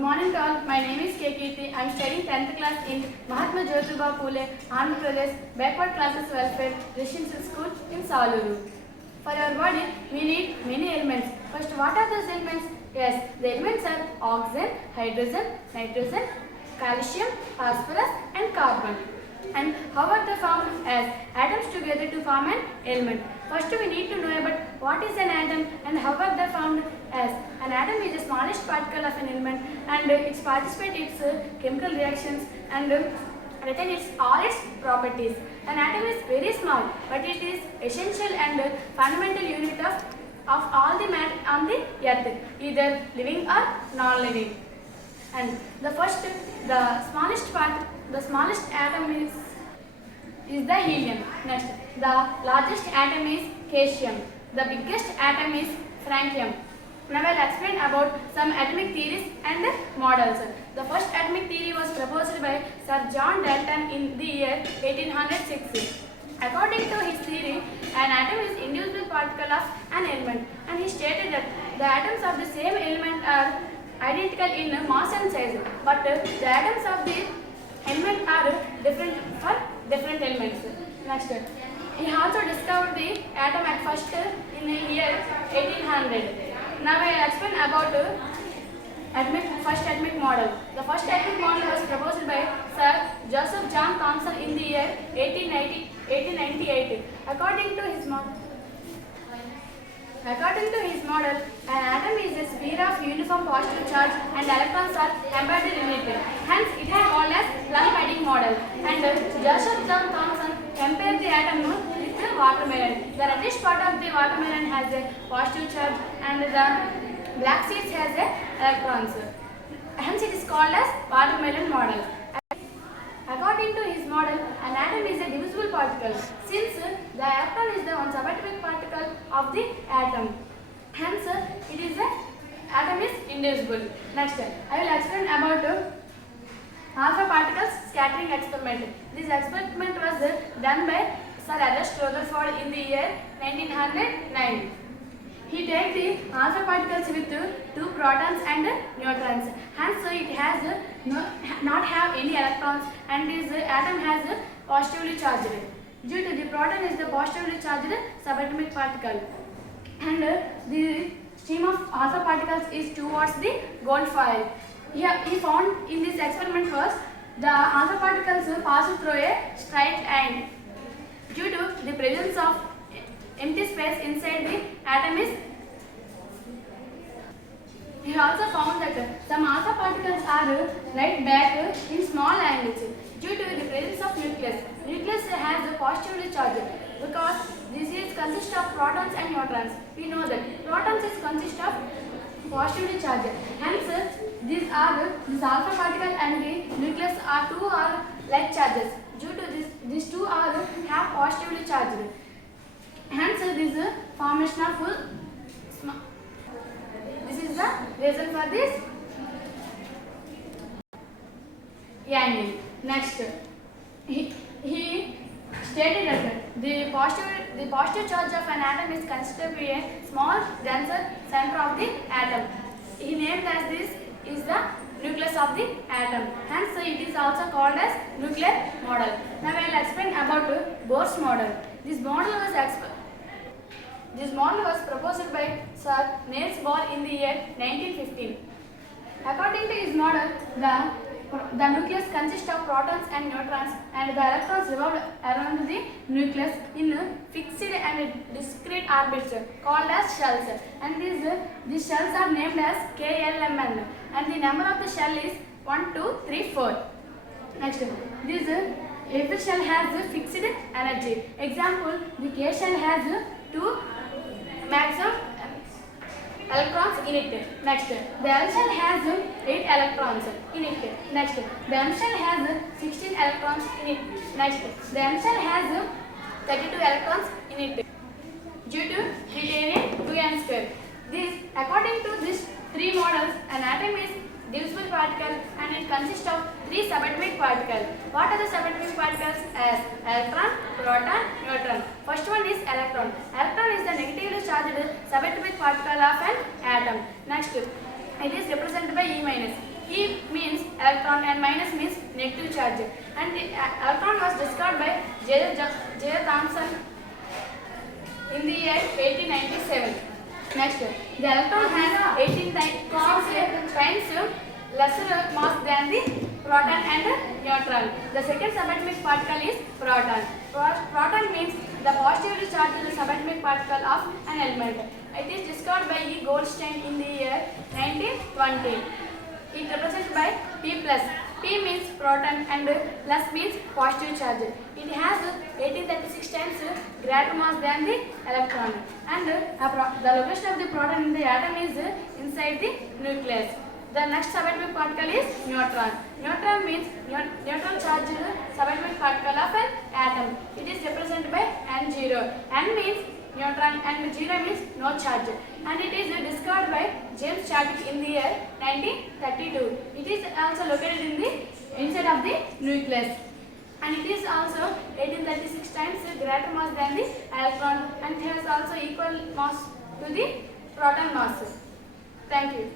morning to all. My name is K. Kirti. I am studying 10th class in Mahatma Jyotirao Phule, Andhra Pradesh, Backward Classes Welfare Residential School in Saluru. For our body, we need many elements. First, what are those elements? Yes, the elements are oxygen, hydrogen, nitrogen, calcium, phosphorus and carbon. And how are they formed? As atoms together to form an element. First we need to know about what is an atom and how are they formed. As an atom is the smallest particle of an element and it participates in chemical reactions and retain all its properties. An atom is very small but it is essential and fundamental unit of all the matter on the earth, either living or non-living. And the smallest atom is the helium. Next, the largest atom is caesium. The biggest atom is francium. Now I will explain about some atomic theories and models. The first atomic theory was proposed by Sir John Dalton in the year 1806. According to his theory, an atom is indivisible particle of an element, and he stated that the atoms of the same element are identical in mass and size, but the atoms of the element are different for different elements. Next, he also discovered the atom at first in the year 1800. Now I will explain about first atomic model. The first atomic model was proposed by Sir Joseph John Thomson in the year 1898. According to his model, an atom is a sphere of uniform positive charge and electrons are embedded in it. Hence, it is called as plum-pudding model. And Joseph John Thomson compared the atom with the watermelon. The reddish part of the watermelon has a positive charge and the black seeds has a electrons. Hence, it is called as watermelon model. According to his model, an atom is a divisible particle since the electron is the one subatomic particle of the atom. Hence, atom is indivisible. Next, I will explain about alpha particles scattering experiment. This experiment was done by Sir Ernest Rutherford in the year 1909. He takes the alpha particles with two protons and neutrons. Hence, it has not have any electrons and this atom has positively charged. Due to the proton is the positively charged subatomic particle. And the stream of alpha particles is towards the gold foil. Here, he found in this experiment was the alpha particles pass through a straight line. Due to the presence of empty space inside the atom is. He also found that some alpha particles are right back in small angles due to the presence of nucleus. Nucleus has a positively charged because this is consist of protons and neutrons. We know that protons is consist of positively charged. Hence, this alpha particle and the nucleus are like charges. Due to this, these two have positively charged. Hence, this formation of this is the reason for this angle. Next, he stated that the positive charge of an atom is considered to be a small denser center of the atom. He named as this is the nucleus of the atom. Hence, it is also called as nuclear model. Now, I will explain about Bohr's model. This model was proposed by Sir Niels Bohr in the year 1915. According to his model, the nucleus consists of protons and neutrons and the electrons revolve around the nucleus in fixed and discrete orbits called as shells. And these shells are named as KLMN and the number of the shell is 1, 2, 3, 4. Next, every shell has fixed energy. Example, the K shell has 2 maximum electrons in it. Next, the L shell has 8 electrons in it. Next, the M shell has 16 electrons in it. Next, the M shell has 32 electrons in it. Due to Criterion 2n square. According to these 3 models, an atom is divisible particle and it consists of 3 subatomic particles. What are the subatomic particles? As electron, proton, neutron. First one is electron. Electron is the negatively charged subatomic particle of an atom. Next, it is represented by E minus. E electron, and minus means negative charge. And the electron was discovered by J. Thomson in the year 1897. Next, the electron has 18 times lesser mass than the proton and neutron. The second subatomic particle is proton. Proton means the positively charged subatomic particle of an element. It is discovered by E. Goldstein in the year 1920. It represented by P plus. P means proton and plus means positive charge. It has 1836 times greater mass than the electron. And the location of the proton in the atom is inside the nucleus. The next subatomic particle is neutron. Neutron means neutral charged subatomic particle of an atom. It is represented by N0. N means neutron and 0 means no charge. And it is discovered by James Chadwick in the year 1932. It is also located in the inside of the nucleus. And it is also 1836 times greater mass than the electron, and it has also equal mass to the proton mass. Thank you.